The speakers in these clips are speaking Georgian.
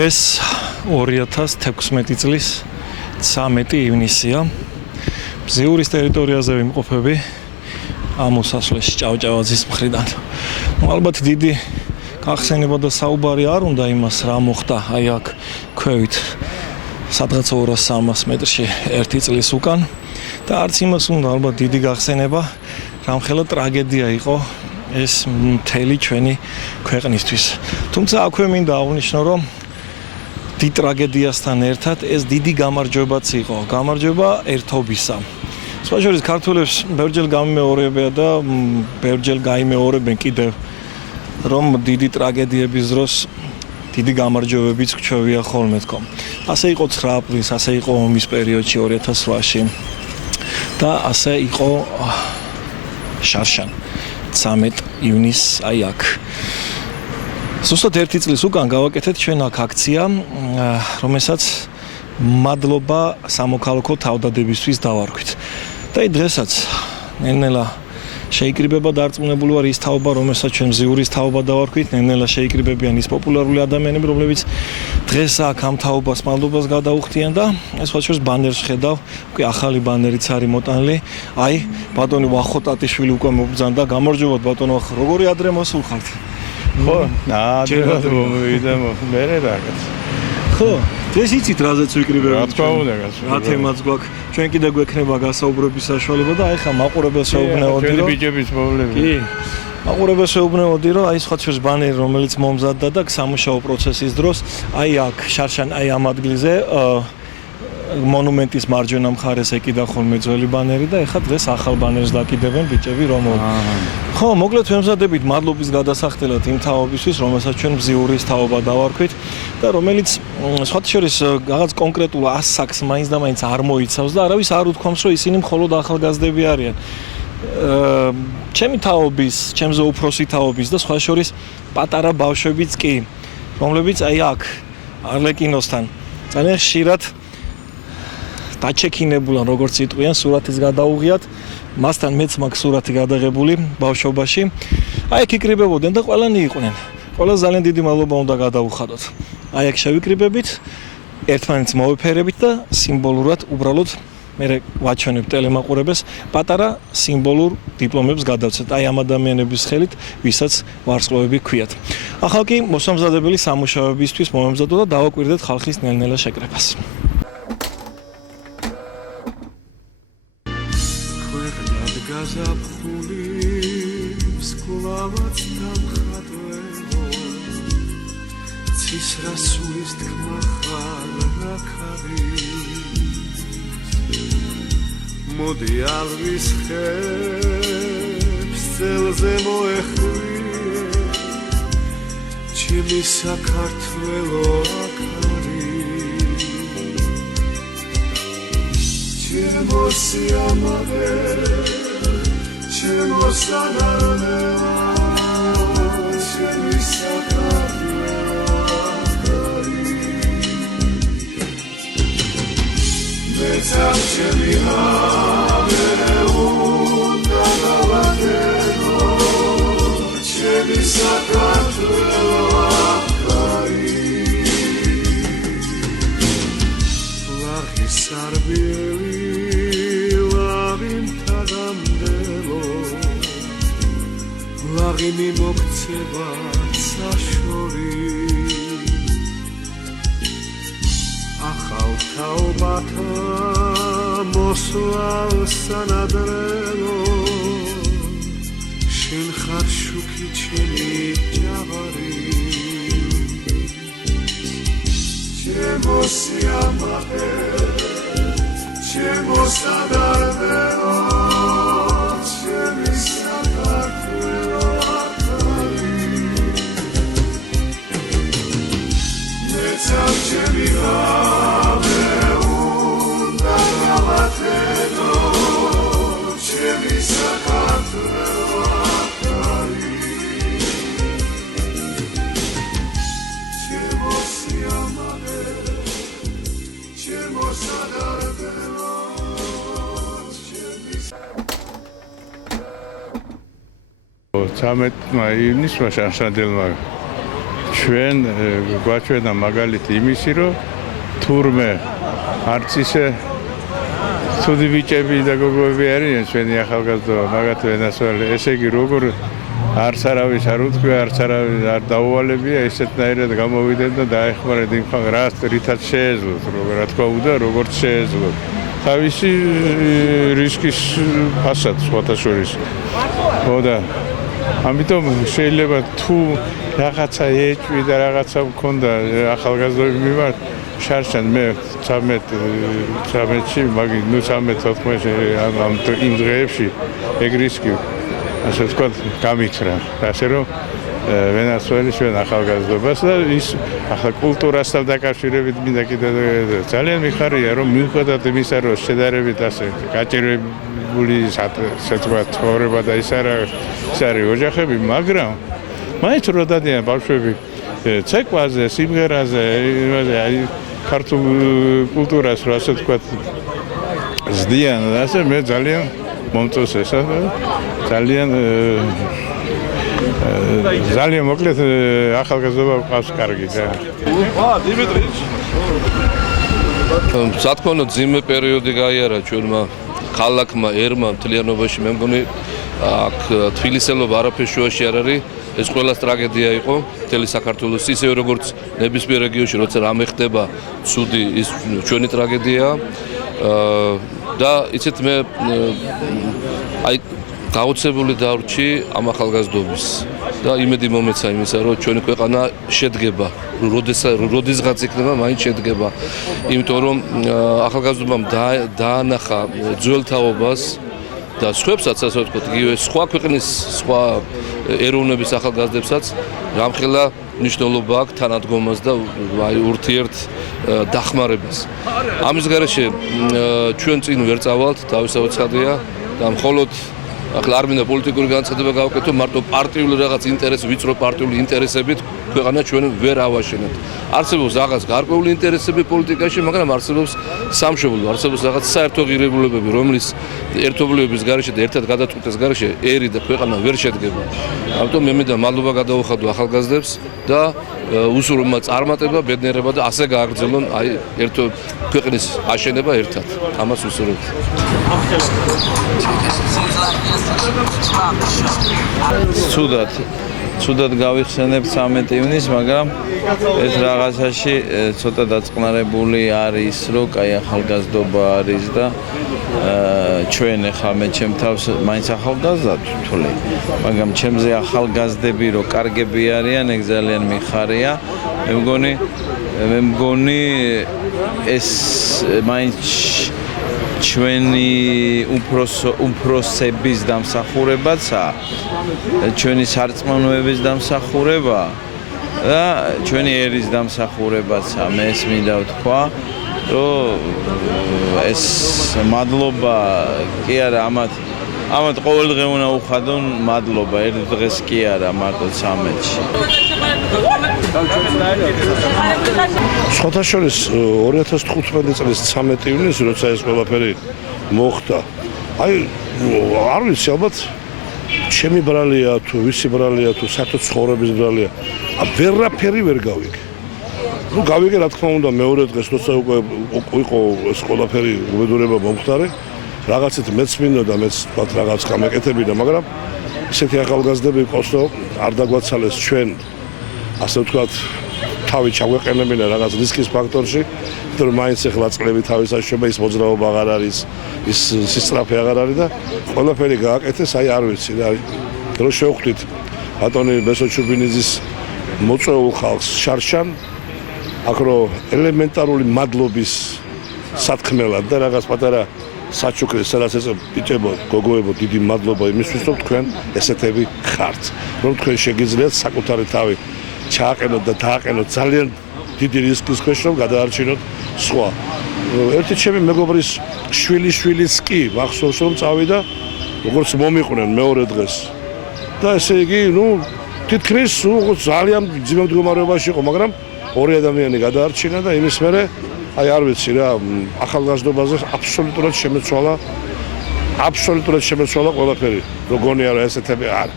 დღეს 2016 წლის 13 ივნისია. ბზიურის ტერიტორიაზე ვიმყოფები ამოსასვლელში ჭავჭავაძის მხრიდან. ალბათ დიდი გახსენება და საუბარი არ უნდა იმას რა მოხდა აი აქ ქვევით სადღაც 200-300 მეტრში ერთი წლის უკან და არც იმას უნდა ალბათ დიდი გახსენება რამხელა ტრაგედია იყო ეს მთელი ჩვენი ქვეყნისთვის. თუმცა აქვე მინდა აღვნიშნო რომ დიდ ტრაგედიასთან ერთად ეს დიდი გამარჯვებაც იყო. გამარჯვება ერთობისა. სხვა შორის ქართველებს ბევრჯერ გამიმეორებია და ბევრჯერ გაიმეორებენ კიდევ რომ დიდი ტრაგედიების დროს დიდი გამარჯვებებიც გვჩვევია ხოლმე თქო. ასე იყო 9 აპრილს, ასე იყო ომის პერიოდში 2008-ში და ასე იყო შარშან 13 ივნისს აი აქ. ზუსტად ერთი წლის უკან გავაკეთეთ ჩვენ აქ აქცია, რომელსაც მადლობა სამოქალაქო თავდადებისთვის დავარქვით. და აი დღესაც ნელ-ნელა შეიკრიბება დარწმუნებული ვარ ის თაობა, რომელსაც ჩვენ ბზიურის თაობა დავარქვით, ნელ-ნელა შეიკრიბებიან ის პოპულარული ადამიანები, რომლებიც დღეს აქ ამ თაობას მადლობას გადაუხდიან და ეს სხვა შორის ბანერს ხედავ, უკვე ახალი ბანერიც არის მოტანილი. აი, ბატონი ვახო ტატიშვილი უკვე მობრძანდა, გამარჯობათ ბატონო, როგორი ადრე მოსულხართ? ხო, ადრე მომივიდა მე რაღაც. ხო, დღეს იცით რაზეც ვიკრიბებთ? რა თქმა უნდა, რა თემაც გვაქვს. ჩვენ კიდე გვექნება გასაუბრების საშუალება და აი ხა მაყურებელს შეუბნეოდი რომ ბიჭების პრობლემა. კი. მაყურებელს შეუბნეოდი რომ აი სხვა შორის ბანერი რომელიც მომზადდა და სამუშაო პროცესის დროს აი აქ შარშან აი ამ ადგილზე მონუმენტის მარჯვენა მხარეს ეკიდა ხოლმე ძველი ბანერი და ეხლა დღეს ახალ ბანერს დაკიდებენ ბიჭები რომ ხო, მოკლედ ვემზადებით მადლობის გადასახდელად იმ თაობისთვის, რომელსაც ჩვენ ბზიურის თაობა დავარქვით და რომელიც სხვა შორის რაღაც კონკრეტულ ასაკს მაინც და მაინც არ მოიცავს და არავის არ უთქვამს, რომ ისინი მხოლოდ ახალგაზრდები არიან. ჩემი თაობის, ჩემზე უფროსი თაობის და სხვა შორის პატარა ბავშვებიც კი, რომლებიც აი აქ არლეკინოსთან ძალიან ხშირად დაჩექინებულან როგორც იტყვიან, სურათის გადაუღიათ. მასთან მეც მაქვს სურათი გადაღებული ბავშვობაში. აი აქ იკრიბებოდნენ და ყველანი იყვნენ. ყველა ძალიან დიდი მადლობა უნდა გადაუხადოთ. აი აქ შევიკრიბებით, ერთმანეთს მოვეფერებით და სიმბოლურად უბრალოდ მე ვაჩვენებ ტელემაყურებელს პატარა სიმბოლურ დიპლომებს გადავცეთ. აი ამ ადამიანების ხელით, ვისაც ვარსკვლავები ჰქვიათ. ახლა კი მოსამზადებელი სამუშაოებისთვის მომემზადო და დავაკვირდეთ ხალხის ნელ-ნელა შეკრებას. გაზაფხული სკლავად დამხატველო ცისრასულის თქმა ხალხარი მოდი ალვის ხებს წელზე მოეხვიე ჩემი საქართველო აქარი ჩემო სიამაყე ჩემო სადარნელა ჩემი საქართველო აქარი მეცა ჩემი ჰავე უნდა გავაკეთო ჩემი საქართველო აქარი ლაღის არბიელი ლაღიმი მოგცევა საშორი ახალ თაობათა მოსვლალ სანადრელო შენ ხარ შუქი ჩემი ჯავარი ჩემო სიამაყე ჩემო სადარბელო ჩემი საქართველო ჩემი ჰავე უნდა გავაკეთო ჩემი საქართველო აქარი ჩემო სიამაყე ჩემო სადარბელო ჩემი 13 ივნისმა შარშანელმა ჩვენ გვაჩვენა მაგალითი იმისი, რომ თურმე არც ისე ცუდი ბიჭები და გოგოები არიან ჩვენი ახალგაზრდობა, მაგათ ვენასწავლე. ესე იგი, როგორ არც არავის არ უთქვია, არც არავის არ დაუვალებია, ესეთნაირად გამოვიდნენ და დაეხმარეთ იმ რას რითაც შეეძლოთ, რა თქმა უნდა, როგორც შეეძლოთ. თავისი რისკის ფასად სხვათა შორის. და ამიტომ შეიძლება თუ რაღაცა ეჭვი და რაღაცა მქონდა ახალგაზრდობის მიმართ შარშან მე 13-ში, მაგის 13-14-ში ამ იმ დღეებში ეგ რისკი ასე ვთქვათ გამიქრა. ასე რომ ვენასწავლე ჩვენ ახალგაზრდობას და ის ახლა კულტურასთან დაკავშირებით მინდა კიდევ ძალიან მიხარია რომ მიუხედავად იმისა რომ შედარებით ასე გაჭირებული ასე ვთქვათ ცხოვრება და ის არის ოჯახები, მაგრამ მაინც რო დადიან ბავშვები ცეკვაზე, სიმღერაზე, აი ქართულ კულტურას რო ასე ვთქვათ ზდიან და ასე მე ძალიან მომწონს ეს ძალიან მოკლედ ახალგაზრდობა ყავს კარგი და სათქონო ძიმე პერიოდი გაიარა ჩვენმა ქალაქმა ერმა მთლიანობაში მე მგონი აქ თბილისელობა არაფერს შუაში არ არის ეს ყველას ტრაგედია იყო მთელი საქართველოს ისევე როგორც ნებისმიერ რეგიონში როცა რამე ხდება ცუდი ის ჩვენი ტრაგედიაა და იცით მე აი გაუცებული დავრჩი ამ ახალგაზრდობის და იმედი მომეცა იმისა რომ ჩვენი ქვეყანა შედგება როდესღაც იქნება მაინც შედგება იმიტომ რომ ახალგაზრდობამ დაანახა ძველ თაობას და სხვებსაც ასე ვთქვათ იგივე სხვა ქვეყნის სხვა ეროვნების ახალგაზრდებსაც რამხელა მნიშვნელობა აქვს თანადგომას და აი ურთიერთ დახმარებას ამის გარეშე ჩვენ წინ ვერ წავალთ თავისთავად ცხადია და მხოლოდ ახლა არ მინდა პოლიტიკური განცხადება გავაკეთო მარტო პარტიული რაღაც ინტერესი ვიწრო პარტიული ინტერესებით ქვეყანა ჩვენ ვერ ავაშენებთ არსებობს რაღაც გარკვეული ინტერესები პოლიტიკაში მაგრამ არსებობს სამშობლო არსებობს რაღაც საერთო ღირებულებები რომლის ერთობლიობის გარეშე და ერთად გადაწყვეტის გარეშე ერი და ქვეყანა ვერ შედგება ამიტომ მე მინდა მადლობა გადავუხადო ახალგაზრდებს და უსურვო წარმატება ბედნიერება და ასე გააგრძელონ აი ერთო ქვეყნის აშენება ერთად ამას უსურვებთ ცუდად გავიხსენებ 13 ივნისს, მაგრამ ეს რაღაცაში ცოტა დაწყნარებული არის, რომ კაი ახალგაზრდობა არის და ჩვენ ახლა მე ჩემ თავს მაინც ახალგაზრდად ვთვლი, მაგრამ ჩემზე ახალგაზრდები რომ კარგები არიან, ეგ ძალიან მიხარია. მე მგონი ეს მაინც ჩვენი უფროსების დამსახურებაცაა, ჩვენი სარწმუნოების დამსახურება და ჩვენი ერის დამსახურებაცაა. მე ეს მინდა ვთქვა, რომ ეს მადლობა კი არა ამათ ყოველდღე უნდა უხადონ მადლობა, ერთ დღეს კი არა მარტო 13-ში. სხვათა შორის 2015 წლის 13 ივნისს როცა ეს ყველაფერი მოხდა აი არ ვიცი ალბათ ჩემი ბრალია თუ ვისი ბრალია თუ საერთოდ ცხოვრების ბრალია ვერაფერი ვერ გავიგე ნუ გავიგე რა თქმა უნდა მეორე დღეს როცა უკვე იყო ეს ყველაფერი უბედურება მომხდარი რაღაცით მეც მინდოდა მეც თქვათ რაღაც გამეკეთებინა მაგრამ ისეთი ახალგაზრდები ყავს რომ არ დაგვაცალეს ჩვენ ასე ვთქვათ თავი ჩაგვეყენებინა რაღაც რისკის ფაქტორში, იმიტომ რომ მაინც ახლა წლები თავის აშუება ის მოძრაობა აღარ არის, ის სისწრაფე აღარ არის და ყველაფერი გააკეთეს, აი არ ვიცი და რო შევხვდით ბატონი ბესო ჩუბინიძის მოწვეულ ხალხს შარშან, აქ რო ელემენტარული მადლობის სათქმელად და რაღაც პატარა საჩუქრე სადაც ეს ბიჭებო, გოგოებო, დიდი მადლობა იმისთვის, რომ თქვენ ესეთები ხართ, რომ თქვენ შეგიძლიათ საკუთარი თავი ჩააყენოთ და დააყენოთ ძალიან დიდი რისკის ქვეშ რომ გადაარჩინოთ სხვა. ერთი ჩემი მეგობრის შვილიშვილიც კი მახსოვს რომ წავიდა როგორც მომიყვნენ მეორე დღეს. და ესე იგი, ნუ თითქმის ძალიან ძიმე მდგომარეობაში იყო, მაგრამ ორი ადამიანი გადაარჩინა და იმის მერე აი არ ვიცი რა, ახალგაზრდობაზე აბსოლუტურად შემეცვალა ყველაფერი. რო გონია რომ ესეთები არ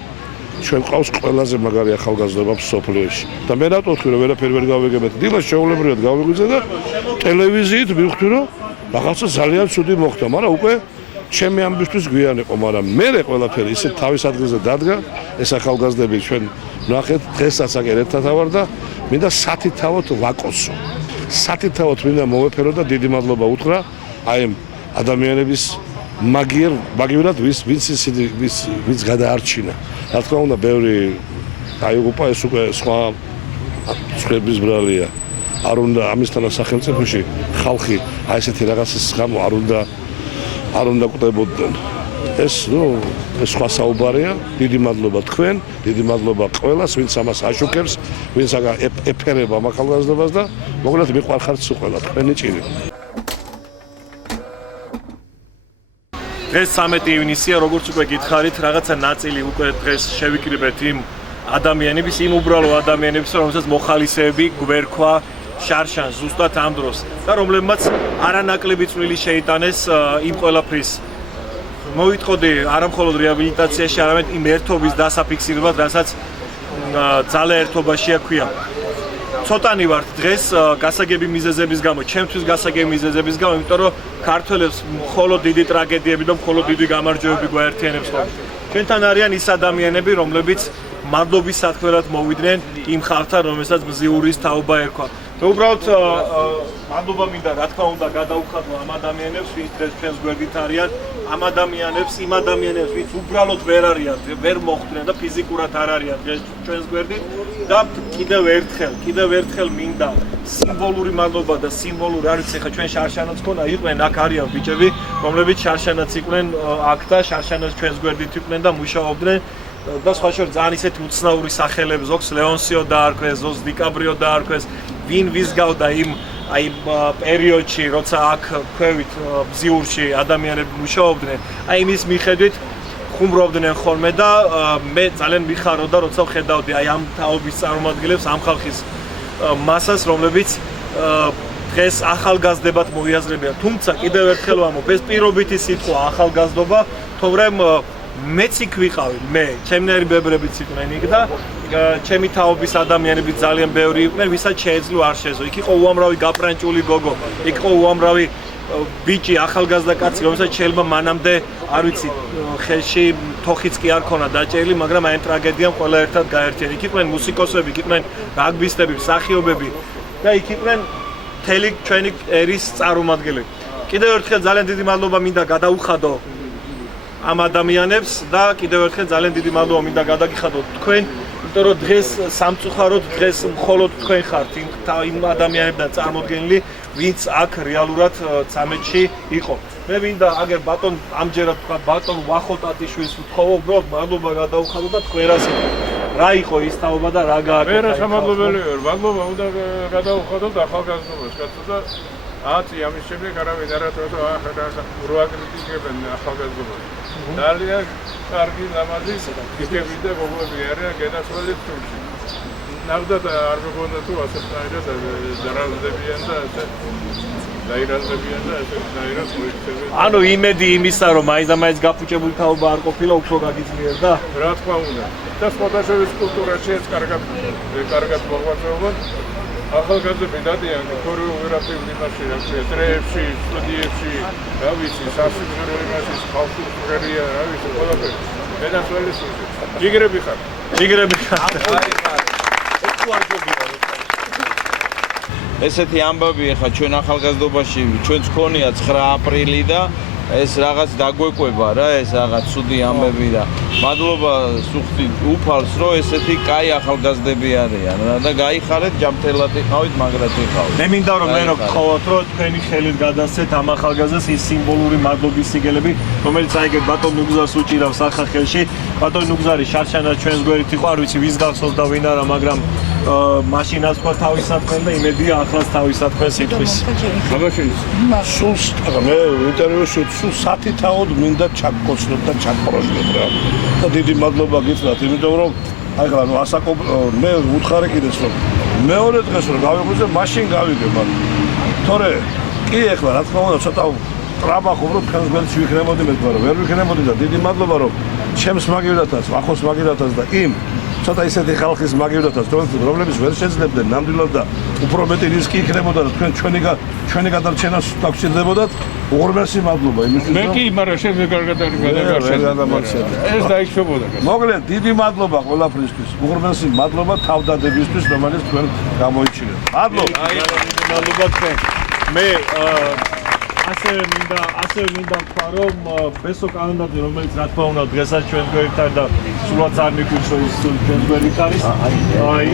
ჩვენ ყავს ყველაზე მაგარი ახალგაზრდობა სოფლიოში. და მე რატო ვთქვი რომ ვერაფერი ვერ გავიგებთ. დილას შეუულებრად გავიღვიძე და ტელევიზიით მივხვდი რომ რაღაცა ძალიან ცუდი მოხდა, მაგრამ უკვე ჩემი ამბისთვის გვიან იყო, მაგრამ მე ყველაფერი ისე თავის ადგილზე დადგა, ეს ახალგაზრდები ჩვენ ნახეთ, დღესაც აქ ერთად ავარ და მინდა სათითაოდ ვაკოსო. სათითაოდ მინდა მოვეფერო და დიდი მადლობა უთხრა აი ამ ადამიანების მაგივრად ვინც გადაარჩინა. რა თქმა უნდა, ბევრი აიღუპა, ეს უკვე სხვა სხვების ბრალია. არ უნდა ამისთანა სახელმწიფოში ხალხი აი ესეთი რაღაცის გამო არ უნდა კვდებოდნენ. ეს სხვა საუბარია. დიდი მადლობა თქვენ, დიდი მადლობა ყველას, ვინც ამას აშუქებს, ვინც ეფერება ამ ახალგაზრდობას და მოგლათ მიყვარხართ სულ ყველა თქვენი ჭირი. დღეს 13 ივნისია, როგორც უკვე გითხარით, რაღაცა ნაწილი უკვე დღეს შევიკრიბეთ იმ ადამიანების, იმ უბრალო ადამიანების, რომელსაც მოხალისეები გვერქვა შარშანს ზუსტად ამ დროს და რომლებმაც არანაკლები წვლილი შეიტანეს იმ ყველაფრის მოვიტყოდი არა მხოლოდ რეაბილიტაციაში, არამედ იმ ერთობის დასაფიქსირებლად, რასაც ძალა ერთობაში აქვია. ცოტანი ვართ დღეს გასაგები მიზეზების გამო, ჩემთვის გასაგები მიზეზების გამო, იმიტომ რომ ქართველებს მხოლოდ დიდი ტრაგედიები და მხოლოდ დიდი გამარჯვებები გვაერთიანებს ხოლმე. ჩვენთან არიან ის ადამიანები, რომლებიც მადლობის სათქმელად მოვიდნენ იმ ხალხთან, რომელსაც მზიურის თაობა ერქვა. მე უბრალოდ მადლობა მინდა, რა თქმა უნდა, გადაუხადო ამ ადამიანებს, ვინც ჩვენს გვერდით არიან, ამ ადამიანებს, იმ ადამიანებს, ვინც უბრალოდ ვერ არიან, ვერ მოხვდნენ და ფიზიკურად არ არიან ჩვენს გვერდით და კიდევ ერთხელ მინდა სიმბოლური მადლობა და სიმბოლური, არ ვიცი, ხა ჩვენ შარშანაც ქონა იყვნენ, აქ არიან ბიჭები, რომლებიც შარშანაც იყვნენ აქ და შარშანაც ჩვენს გვერდით იყვნენ და მუშაობდნენ. და სხვა შორის ძალიან ისეთი უცნაური სახელები, ზოგს ლეონსიო დაარქვეს, ზოგს დიკაბრიო დაარქვეს, ვინ ვის გავდა იმ პერიოდში, როცა აქ ქვევით ბზიურში ადამიანები მუშაობდნენ, აი იმის მიხედვით ხუმრობდნენ ხოლმე და მე ძალიან მიხარობდა, როცა ვხედავდი აი ამ თაობის წარმომადგენლებს, ამ ხალხის მასას, რომლებიც დღეს ახალგაზრდებად მოიაზრებიან. თუმცა კიდევ ერთხელ ვამბობ, ეს პირობითი სიტყვა ახალგაზრდობა, თორემ მეც იქ ვიყავი, ჩემნაირი ბებრებიც იყვნენ იქ და ჩემი თაობის ადამიანები ძალიან ბევრი იყვნენ, ვისაც შეეძლო არ შეეძლო. იქ იყო უამრავი გაპრანჭული გოგო, იქ იყო უამრავი ბიჭი, ახალგაზრდა კაცი, რომელსაც შეიძლება მანამდე, არ ვიცი, ხელში თოხიც კი არ ქონა დაჭერილი, მაგრამ აი ამ ტრაგედიამ ყველა ერთად გაერთიანა. იქ იყვნენ მუსიკოსები, იქ იყვნენ რაგბისტები, მსახიობები და იქ იყვნენ მთელი ჩვენი ერის წარმომადგენლები. კიდევ ერთხელ ძალიან დიდი მადლობა მინდა გადაუხადო ამ ადამიანებს და კიდევ ერთხელ ძალიან დიდი მადლობა მინდა გადაგიხადოთ თქვენ, იმიტომ რომ დღეს სამწუხაროდ დღეს მხოლოდ თქვენ ხართ იმ ადამიანებთან წარმოდგენილი, ვინც აქ რეალურად 13-ში იყო. მე მინდა აგერ ბატონ ამჯერად ვთქვა ბატონ ვახო ტატიშვილს ვთხოვ, უბრალოდ მადლობა გადაუხადოთ და თქვენას რა იყო ის თაობა და რა გააკეთა. მე რა შემოგვებელი ვარ, მადლობა უნდა გადაუხადოთ ახალგაზრდობას, კაცო და ამის შემდეგ არავინ არ ატყუა რო აკრიტიკებენ ახალგაზრდობას. ძალიან კარგი ლამაზი იქები და გოგოები არიან გადასვლით თურქში. ნახდათ არ მეგონა თუ ასეთნაირად დარალდებიან და დაირალდებიან და ესეთნაირად მოიქცევენ. ანუ იმედი იმისა, რომ მაინც და მაინც გაფუჭებული თაობა არ ყოფილა, უფრო გაგიძლიერდა. რა თქმა უნდა. და სხვადასხვა კულტურაში ეს კარგად მოღვაწეობენ. ახალგაზრდები დადიან ქორეოგრაფიულ იმაში, რა ქვია, დრეებში, სტუდიებში, რა ვიცი, სასულიერო იმაში, ხალხურია, რა ვიცი, ყველაფერი. მენასველი სულში. ჯიგრები ხარ. ესეთი ამბავი ახლა ჩვენ ახალგაზრდობაში ჩვენც ქონია 9 აპრილი და ეს რაღაც დაგვეკვება რა, ეს რაღაც ცუდი ამბები და მადლობა სუხთი უფალს, რომ ესეთი კაი ახალგაზრდები არიან რა და გაიხარეთ, ჯამთელად იყავით, მაგრად იყავით. მე მინდა რომ მე გთხოვოთ, რომ თქვენი ხელით გადასცეთ ამ ახალგაზრდას ის სიმბოლური მადლობის სიგელები, რომელიც აიგეთ ბატონ ნუგზარს უჭირავს ახალ ხელში. ბატონ ნუგზარი შარშანაც ჩვენს გვერდით იყო, არ ვიცი ვის გახსოვს და ვინ არა, მაგრამ მაშინაც თქვა თავისათქმენ და იმედია ახლაც თავისათქმენს ითქვის. სულ მე ინტერვიუში სულ სათითაოდ მინდა ჩაგკოცნოთ და ჩაგპროჟნოთ რა. და დიდი მადლობა გითხრათ, იმიტომ რომ აი ხლა მე უთხარი კიდეს რომ მეორე დღეს რომ გავიღვიძე, მაშინ გავიგე, მაგრამ თორე კი ეხლა რა თქმა უნდა ცოტა სტრაბახ უბრალოდ თქვენს გველში ვიქნებოდი მე თქვა რომ ვერ ვიქნებოდი და დიდი მადლობა რომ ჩემს მაგივრათაც ახოს მაგივრათაც და იმ ცოტა ისეთი ხალხის მაგივრათაც რომლებიც ვერ შეძლებდნენ ნამდვილად და უფრო მეტი რისკი იქნებოდა და თქვენ ჩვენი გადარჩენას დაგჭირდებოდათ უღრმესი მადლობა იმისთვის მე კი მაგრამ შემდეგ არ გადაგარჩენია ეს დაიშვებოდა მოკლედ დიდი მადლობა ყველაფრისთვის უღრმესი მადლობა თავდადებისთვის რომელიც თქვენ გამოიჩინეთ მადლობა თქვენ მე ასევე მინდა ვთქვა რომ ბესო კალენდარზე რომელიც რა თქმა უნდა დღესაც ჩვენ გვერდით და სულაც არ მიგვიჩვენს რომ ის ჩვენ გვერდით არის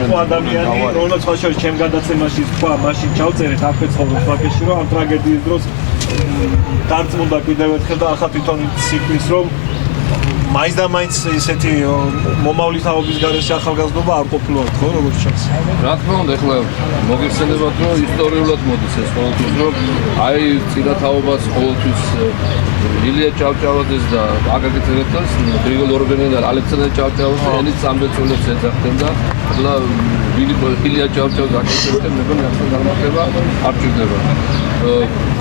იყო ადამიანი რომელსაც ხაშორი ჩემ გადაცემაში თქვა მაშინ ჩავწერეთ აფეცხოვრო ფაქეში რომ ამ ტრაგედიის დროს დარწმუნდა კიდევ ერთხელ და ახლა თვითონ სიკვდის რომ მაინც და მაინც ისეთი მომავლის თაობის გარეშე ახალგაზრდობა არ ყოფილა ხო როგორც ჩანს რა თქმა უნდა ეხლა მოგიხსენებათ რომ ისტორიულად მოდის ეს ყოველთვის რომ აი წინათაობას ყოველთვის ილია ჭავჭავაძეს და აკაკი წერეთელს გრიგოლ ორბელიანი და ალექსანდრე ჭავჭავაძე ენის სამბეწოლებს ეძახდნენ და ახლა ილია ჭავჭავაძე აკაკი წერეთელი მეგონი ახლა გამარჯვება არ ჭირდება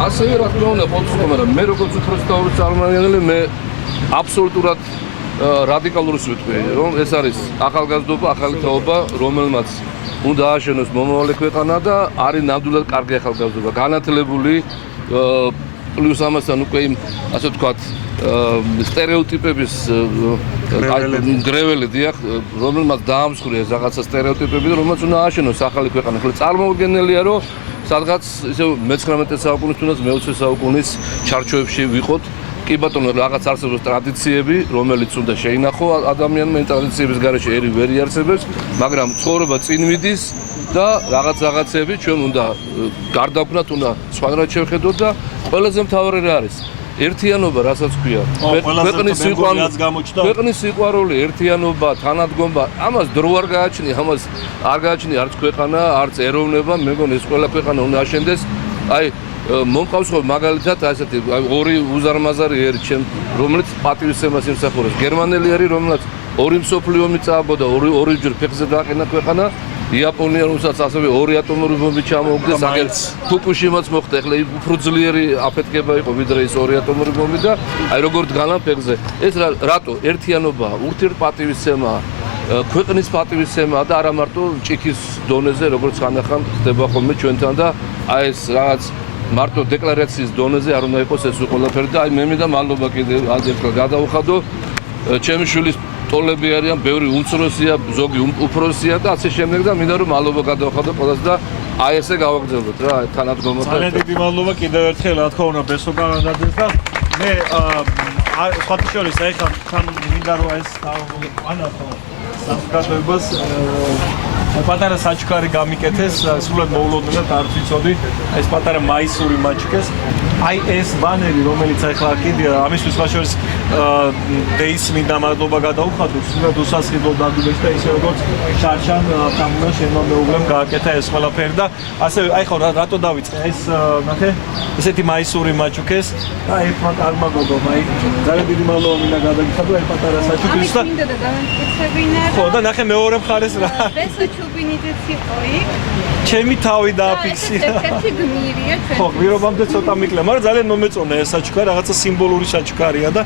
ასევე რა თქმა უნდა პოტსკო მაგრამ მე როგორც უფროსი თაობის წარმომადგენელი მე აბსოლუტურად რადიკალურს ვიტყვი რომ ეს არის ახალგაზრდობა, ახალი თაობა, რომელმაც უნდა ააშენოს მომავალი ქვეყანა და არის ნამდვილად კარგი ახალგაზრდობა, განათლებული პლუს ამასთან უკვე იმ ასე ვთქვათ სტერეოტიპების გრეველი დიახ, რომელმაც დაამსხვრიეს რაღაცა სტერეოტიპები და რომელმაც უნდა ააშენოს ახალი ქვეყანა. ხოლო წარმოუდგენელია რომ სადღაც ისე მე-19 საუკუნის თუნდაც მე-20 საუკუნის ჩარჩოებში ვიყოთ კი ბატონო რაღაც არსებობს ტრადიციები, რომელიც უნდა შეინახო ადამიანმა იმ ტრადიციების გარეშე ერი ვერ იარსებებს, მაგრამ ცხოვრება წინ მიდის და რაღაცები ჩვენ უნდა გარდაქმნათ, უნდა სხვადასხვა შევხედოთ და ყველაზე მთავარი რა არის? ერთიანობა, რასაც ქვია. ქვეყნის სიყვარული, ერთიანობა, თანადგომა, ამას დრო არ გააჩნია, ამას არ გააჩნია არც ქვეყანა, არც ეროვნება, მე მგონი ეს ყველა ქვეყანა უნდა აშენდეს. აი მომყავს ხო მაგალითად ასეთი ორი უზარმაზარი ერი ჩემ რომელიც პატივისცემას იმსახურებს გერმანელი არის რომელსაც ორი მსოფლიო ომი წააგო და ორიჯერ ფეხზე დააყენა ქვეყანა იაპონია რომელსაც ასევე ორი ატომური ბომბი ჩამოუგდეს აგერ ფუკუშიმაც მოხდა ეხლა უფრო ძლიერი აფეთქება იყო ვიდრე ის ორი ატომური ბომბი და აი როგორ დგანან ფეხზე ეს რატო ერთიანობა ურთიერთპატივისცემა ქვეყნის პატივისცემა და არა მარტო ჭიქის დონეზე როგორც ხანდახან ხდება ხოლმე ჩვენთან და აი ეს რაღაც მარტო დეკლარაციის დონეზე არ უნდა იყოს ეს ყველაფერი და აი მე მინდა მადლობა კიდევ ერთხელ გადავუხადო ჩემი შვილის ტოლები არიან ბევრი უმცროსია ზოგი უფროსია და ასე შემდეგ და მინდა რომ მადლობა გადავუხადო ყველას და აი ესე გავაგრძელებოთ რა თანადგომოთ ძალიან დიდი მადლობა კიდევ ერთხელ რა თქმა უნდა ბესო კალენდარზე და მე სხვათა შორის ეხლა თან მინდა რომ ეს ანახო სამგადოებას პატარა საჩქარი გამიკეთეს, სულად მოულოდნელად და არ ვიცოდი, ეს პატარა მაისური მაჩქეს. აი ეს ბანერი, რომელიც ახლა კიდია, ამისთვის ხაშორის დეის მინდა მადლობა გადაუხადო, სულად უსასყიდლო დაგულეს და ისე როგორც შარშან თამუნა შენმა მეუღლემ გააკეთა ეს ყველაფერი და ასევე აი ხო რატო დავიწყე ეს ნახე ესეთი მაისური მაჩქეს და ერთმან არ მაგოდო, აი ძალიან დიდი მადლობა მინდა გადაგიხადო აი პატარა საჩქის და მინდა და დამკვირვებინა ხო და ნახე მეორე მხარეს რა ჩუბინიძეც იყო იქ. ჩემი თავი დააფიქსირა. ეს გმირია ჩვენ. ხო, გვირობამდე ცოტა მიკლე, მაგრამ ძალიან მომეწონა ეს საჩქარი, რაღაცა სიმბოლური საჩქარია და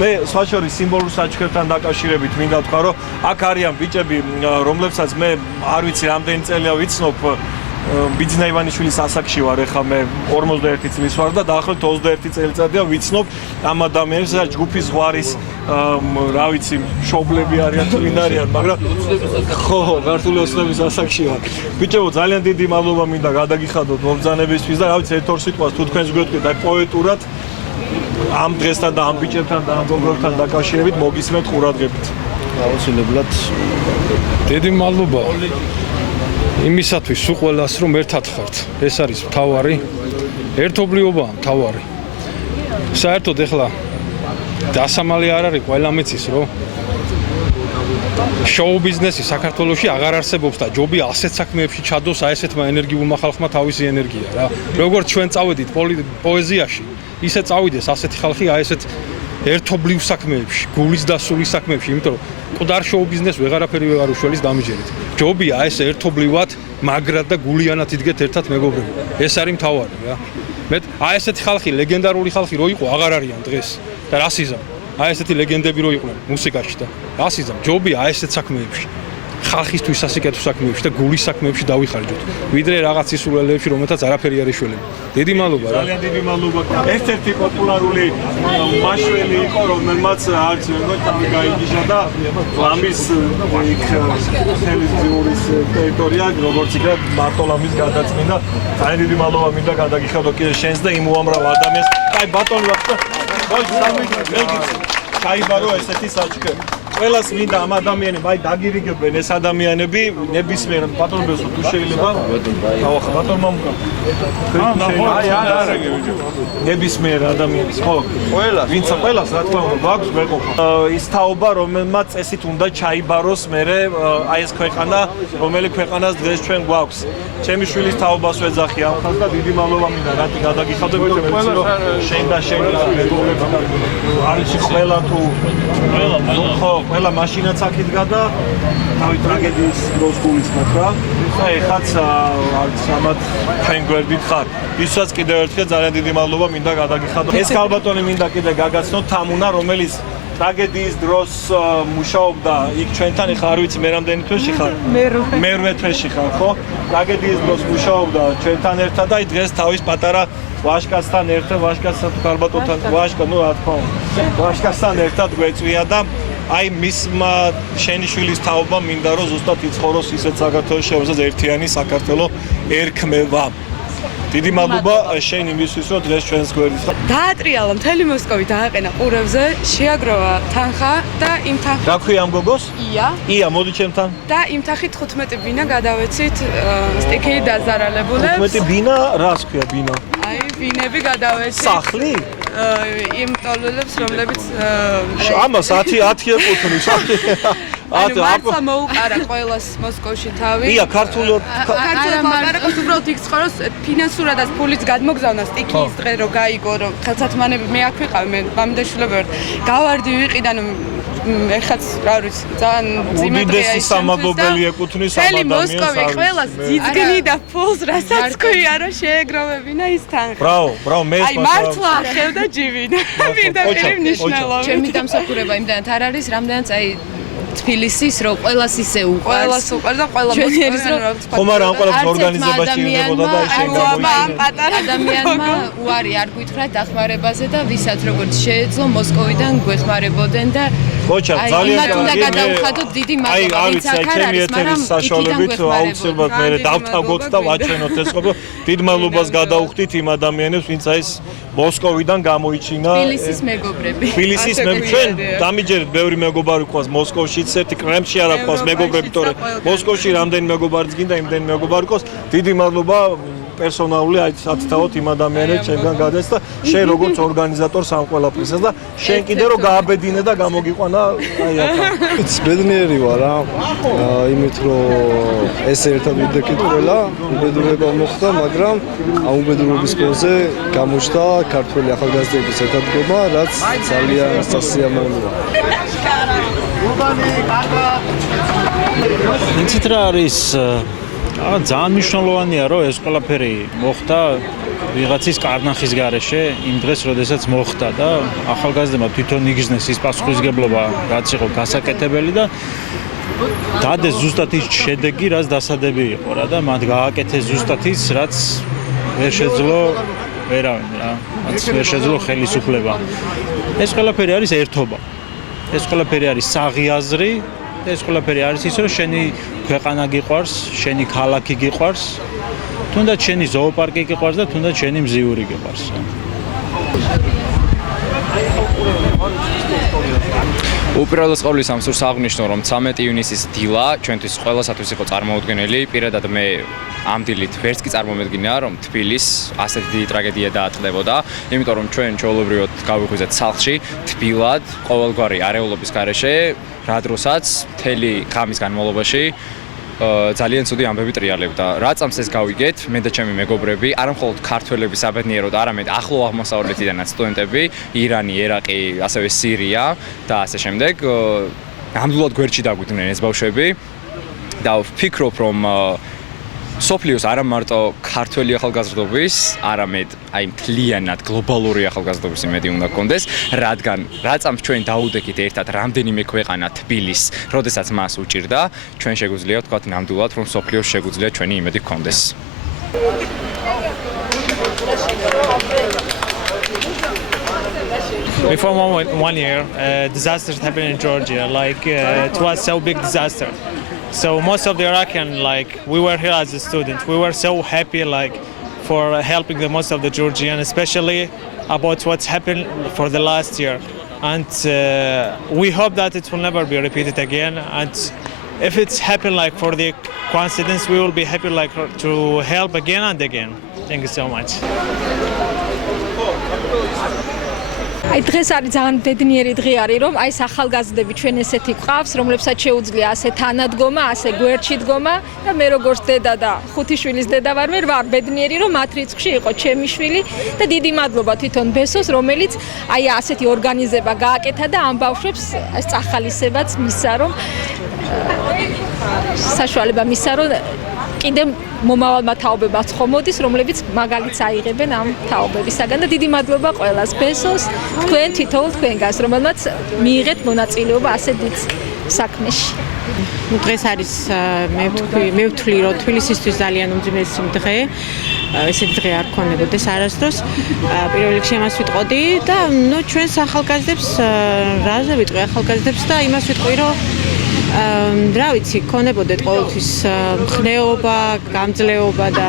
მე სხვა შორის სიმბოლურ საჩქართან დაკავშირებით მინდა ვთქვა, რომ აქ არიან ბიჭები, რომლებსაც მე არ ვიცი რამდენი წელია ვიცნობ ბიძინა ივანიშვილის ასაკში ვარ ახლა მე 41 წლის ვარ და დაახლოებით 21 წელიწადია ვიცნობ ამ ადამიანებს და ჯგუფი ზღვარის რა ვიცი მშობლები არიან თუ ვინ არიან მაგრამ ხო ქართული ოცნების ასაკში ვარ ბიჭებო ძალიან დიდი მადლობა მინდა გადაგიხადოთ მომბრძანებისთვის და რა ვიცი ერთ-ორ სიტყვას თუ თქვენს გვეტყვით აი პოეტურად ამ დღესთან და ამ ბიჭებთან და ამ გოგოებთან დაკავშირებით მოგისმენთ ყურადღებით აუცილებლად დიდი მადლობა იმისათვის სულ ყველას რომ ერთად ხართ ეს არის მთავარი ერთობლიობაა მთავარი საერთოდ ეხლა დასამალი არ არის ყველა მეცის რომ შოუ ბიზნესი საქართველოში აღარ არსებობს და ჯობია ასეთ საქმეებში ჩადოს აი ესეთმა ენერგიულმა ხალხმა თავისი ენერგია რა როგორც ჩვენ წავედით პოეზიაში ისე წავიდეს ასეთი ხალხი აი ესეთ ერთობლივ საქმეებში, გულის დასული საქმეებში, იმიტომ რომ მკვდარ შოუ ბიზნესს ვეღარაფერი ვეღარ უშველის დამიჯერეთ. ჯობია ეს ერთობლივად მაგრად და გულიანად იდგეთ ერთად მეგობრები. ეს არის მთავარი რა. მე ესეთი ხალხი, ლეგენდარული ხალხი რო იყო, აღარ არიან დღეს და რას იზამ? ესეთი ლეგენდები რო იყვნენ მუსიკაში და რას იზამ? ჯობია ესეთ საქმეებში. ხალხისთვის სასიკეთო საქმეებში და გულის საქმეებში დავიხარჯოთ. ვიდრე რაღაც ისულელებში, რომელთაც არაფერი არ ეშველები. დიდი მადლობა რა. ძალიან დიდი მადლობა. ერთ-ერთი პოპულარული მაშველი იყო, რომელმაც არც ვერ თავი გაიგიჟა და ლამის იქ ტელევიზიის ტერიტორია, როგორც იქა მარტო ლამის გადაწმინდა. ძალიან დიდი მადლობა მინდა გადაგიხადო კიდე შენს და იმ უამრავ ადამიანს. აი ბატონი ვახტა. ჩაიბარო ესეთი საჩქე. ყველას მინდა ამ ადამიანებს აი დაგირიგებენ ეს ადამიანები ნებისმიერ ბატონებს თუ შეიძლება დავახ ბატონმა ნებისმიერ ადამიანს ხო ყველას ვინც ყველას რა თქმა უნდა გვაქვს ვეყოფა ის თაობა რომელმაც წესით უნდა ჩაიბაროს მერე აი ეს ქვეყანა რომელი ქვეყანას დღეს ჩვენ გვაქვს ჩემი შვილის თაობას ვეძახი ამ ხალხს და დიდი მადლობა მინდა რატი გადაგიხადებ შენ და შენ მეგობრებს არის ყველა თუ ხო ყველა მაშინაც აქ იდგა და თავი ტრაგედიის დროს გულისხმობ რა. და ეხაც სამად ჩვენ გვერდით ხარ. ისაც კიდევ ერთხელ ძალიან დიდი მადლობა მინდა გადაგიხადო. ეს ქალბატონი მინდა კიდე გაგაცნოთ თამუნა რომელიც ტრაგედიის დროს მუშაობდა იქ ჩვენთან ეხა არ ვიცი მე რამდენი თვეში ხარ? მერვე თვეში ხარ ხო? ტრაგედიის დროს მუშაობდა ჩვენთან ერთად და დღეს თავის პატარა ვაშკაცთან ერთად ვაშკაცთან თუ ქალბატონთან ვაშკა ნუ რა თქმა უნდა ვაშკაცთან ერთად გვეწვია და აი მისმა შენი შვილის თაობა მინდა რომ ზუსტად იცხოვროს ისეთ საქართველოში რომელსაც ერთიანი საქართველო ერქმევა. დიდი მადლობა შენ იმისთვის რომ დღეს ჩვენს გვერდით ხარ. დაატრიალა მთელი მოსკოვი დააყენა ყურებზე, შეაგროვა თანხა და იმ თანხით რა ქვია ამ გოგოს? ია, მოდი ჩემთან. და იმ თანხით 15 ბინა გადავეცით სტიქიი დაზარალებულებს. 15 ბინა, რას ქვია ბინა? აი ბინები გადავეცით. სახლი? იმ ტოლელებს რომლებიც ამას 10 ეკუთვნის. ანუ მარცა მოუყარა ყველას მოსკოვში თავი. ია, ქართულად არა, უბრალოდ იქ ცხოვრობს ფინანსურადაც ფულიც გადმოგზავნა სტიქიის დღე რო გაიგო რომ ხელსაქმანები მე აქ ვიყავ მე მამიდაშვილები ვარ. გავარდი ვიყიდან ეხაც რა ვიცი ძალიან ძიმე დღეა ის სამადლობელი ეკუთვნის ამ ადამიანს. მოსკოვი ყველას ძიძგნიდა ფულს რასაც ქვია რომ შეეგროვებინა ის თანხა. ბრავო, მე აი მართლა ახევდა ჯივინა. პირდაპირ მნიშვნელოვანი. ჩემი დამსახურება იმდანაც არ არის, რამდენიც აი თბილისის რო ყველას ისე უყვარს. ყველას უყვარს და ყველა მოსკოვის ხომ არა ამ ყველაფერს ორგანიზებაში იმდებოდა და შენ პატარა ადამიანმა უარი არ გითხრა დახმარებაზე და ვისაც როგორც შეეძლო მოსკოვიდან გვეხმარებოდნენ და ხოჩა ძალიან უნდა გადავხადოთ დიდი მადლობა ვინც აქ არის მაგრამ საშუალებით აუცილებლად მე დავთავგოთ და ვაჩვენოთ ეს ყოფილ დიდ მადლობას გადავხდით იმ ადამიანებს ვინც აი მოსკოვიდან გამოიჩინა თბილისის მეგობრები თბილისის ჩვენ დამიჯერეთ ბევრი მეგობარი ყავს მოსკოვში ერთი კრემში არა ყავს მეგობრები თორე მოსკოვში რამდენი მეგობარიც გინდა იმდენი მეგობარი ყავს დიდი მადლობა პერსონალური აი სათაოთ იმ ადამიანებს ჩემგან გადეს და შენ როგორც ორგანიზატორს ამ ყველაფრისა და შენ კიდე რომ გააბედინე და გამოგიყვანა აი ახლა ბედნიერი ვარ რა იმით რომ ეს ერთად ვიდექით ყველა უბედურება მოხდა მაგრამ ამ უბედურების ფონზე გამოჩნდა ქართველი ახალგაზრდების ერთადგომა რაც ძალიან სასიამოვნოა იცით რა არის ძალიან მნიშვნელოვანია რომ ეს ყველაფერი მოხდა ვიღაცის კარნახის გარეშე იმ დღეს როდესაც მოხდა და ახალგაზრდებმა თვითონ იგრძნეს ის პასუხისგებლობა რაც იყო გასაკეთებელი და დადეს ზუსტად ის შედეგი რაც დასადები იყო რა და მათ გააკეთეს ზუსტად ის რაც ვერ შეძლო ვერავინ რა რაც ვერ შეძლო ხელისუფლება ეს ყველაფერი არის ერთობა ეს ყველაფერი არის საღიაზრი ეს ყველაფერი არის ის რომ შენი ქვეყანა გიყვარს, შენი ქალაქი გიყვარს, თუნდაც შენი ზოოპარკი გიყვარს და თუნდაც შენი მზიური გიყვარს. უპირველეს ყოვლისა სურს აღნიშნო რომ 13 ივნისის დილა ჩვენთვის ყველასათვის იყო წარმოუდგენელი, პირადად მე ამ დილით ვერც კი წარმომედგინა რომ თბილისს ასეთი დიდი ტრაგედია დაატყდებოდა, იმიტომ რომ ჩვენ ჩვეულებრივად გავიღვიძეთ სახლში, თბილად, ყოველგვარი არეულობის გარეშე, რა დროსაც მთელი ღამის განმავლობაში ძალიან ცუდი ამბები ტრიალებდა. რა წამს ეს გავიგეთ, მე და ჩემი მეგობრები, არა მხოლოდ ქართველები საბედნიეროდ, არამედ ახლო აღმოსავლეთიდანაც სტუდენტები, ირანი, ერაყი, ასევე სირია და ასე შემდეგ. ნამდვილად გვერდში დაგვიდნენ ეს ბავშვები და ვფიქრობ რომ სოფლიოს არა მარტო ქართველი ახალგაზრდობის, არამედ აი მთლიანად გლობალური ახალგაზრდობის იმედი უნდა გქონდეს, რადგან რაწამს ჩვენ დაუდექით ერთად რამდენიმე ქვეყანა თბილისს, როდესაც მას უჭირდა, ჩვენ შეგვიძლია ვთქვათ ნამდვილად რომ სოფლიოს შეგვიძლია ჩვენი იმედი გქონდეს. Before 1 year, disasters happened in Georgia. It was so big disaster. So most of the Iraqi, we were here as a student. We were so happy, for helping the most of the Georgian, especially about what's happened for the last year. And we hope that it will never be repeated again. And if it's happened for the coincidence, we will be happy to help again and again. Thank you so much. აი დღეს არის ძალიან ბედნიერი დღე არის რომ აი ახალგაზრდები ჩვენ ესეთი გვყავს რომლებსაც შეუძლია ასე თანადგომა, ასე გვერდში დგომა და მე როგორც დედა და 5 შვილის დედა ვარ ბედნიერი რომ მათ რიცხვში იყო ჩემი შვილი და დიდი მადლობა თვითონ ბესოს რომელიც აი ასეთი ორგანიზება გააკეთა და ამ ბავშვებს წახალისებაც მისცა რომ საშუალება მისცა რომ კიდე მომავალმა თაობებაც ხომოდის, რომლებიც მაგალითს აიღებენ ამ თაობებისაგან და დიდი მადლობა ყველას ბესოს, თქვენ თითოეულ თქვენგანს, რომელმაც მიიღეთ მონაწილეობა ასე დიდ საქმეში. დღეს არის მე ვთვლი რომ თბილისისთვის ძალიან უმძიმესი დღე. ესეთი დღე არ ქონებოდეს არასდროს. პირველ რიგში ამას ვიტყოდი და ჩვენს ახალგაზრდებს რაზე ვიტყვი ახალგაზრდებს და იმას ვიტყვი რომ რა ვიცი, ქონებოდეთ ყოველთვის მხნეობა, გამძლეობა და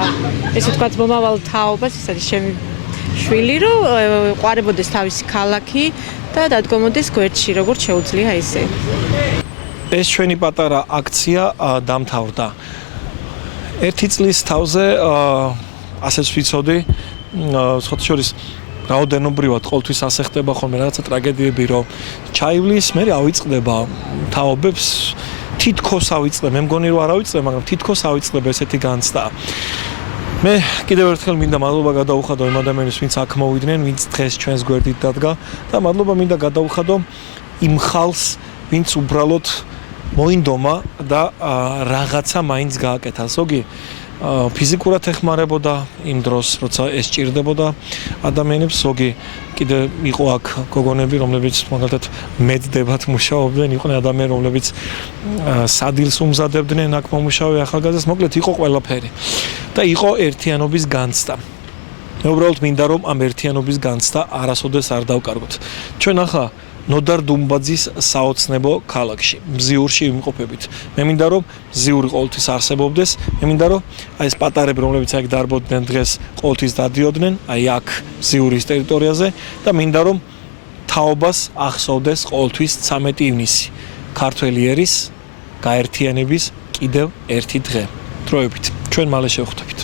ესე ვთქვათ მომავალ თაობას, ეს არის ჩემი შვილი, რომ ყვარებოდეს თავისი ქალაქი და დადგომოდეს გვერდში, როგორც შეუძლია ესე. ეს ჩვენი პატარა აქცია დამთავრდა. 1 წლის თავზე ასეც ვიცოდი, სხვათა შორის რაოდენობრივად ყოველთვის ასე ხდება ხოლმე რაღაცა ტრაგედიები, რომ ჩაივლის, მე ავიწყდება თაობებს, თითქოს ავიწყდება, მე მგონი რომ არ ავიწყდება, მაგრამ თითქოს ავიწყდება ესეთი განცდა. მე კიდევ ერთხელ მინდა მადლობა გადაუხადო იმ ადამიანებს, ვინც აქ მოვიდნენ, ვინც დღეს ჩვენს გვერდით დადგა და მადლობა მინდა გადაუხადო იმ ხალხს, ვინც უბრალოდ მოინდომა და რაღაცა მაინც გააკეთა. ზოგი ფიზიკურად ეხმარებოდა იმ დროს, როცა ეს ჭირდებოდა ადამიანებს, ზოგი კიდე იყო აქ გოგონები, რომლებიც მაგალითად მეძდებათ მუშაობდნენ, იყვნენ ადამიანები, რომლებიც სადილს უმზადებდნენ აქ მომუშავე ახალგაზრდას, მოკლედ იყო ყველაფერი. და იყო ერთიანობის განცდა. მე უბრალოდ მინდა რომ ამ ერთიანობის განცდა არასოდეს არ დავკარგოთ. ჩვენ ახლა ნოდარ დუმბაძის საოცნებო ქალაქში, მზიურში ვიმყოფებით. მე მინდა რომ მზიური ყოველთვის არსებობდეს. მე მინდა რომ აი ეს პატარები, რომლებიც აქ დარბოდნენ დღეს, ყოველთვის დადიოდნენ, აი აქ მზიურის ტერიტორიაზე და მინდა რომ თაობას ახსოვდეს ყოველთვის 13 ივნისი. ქართველი ერის გაერთიანების კიდევ ერთი დღე. დროებით. ჩვენ მალე შევხვდებით.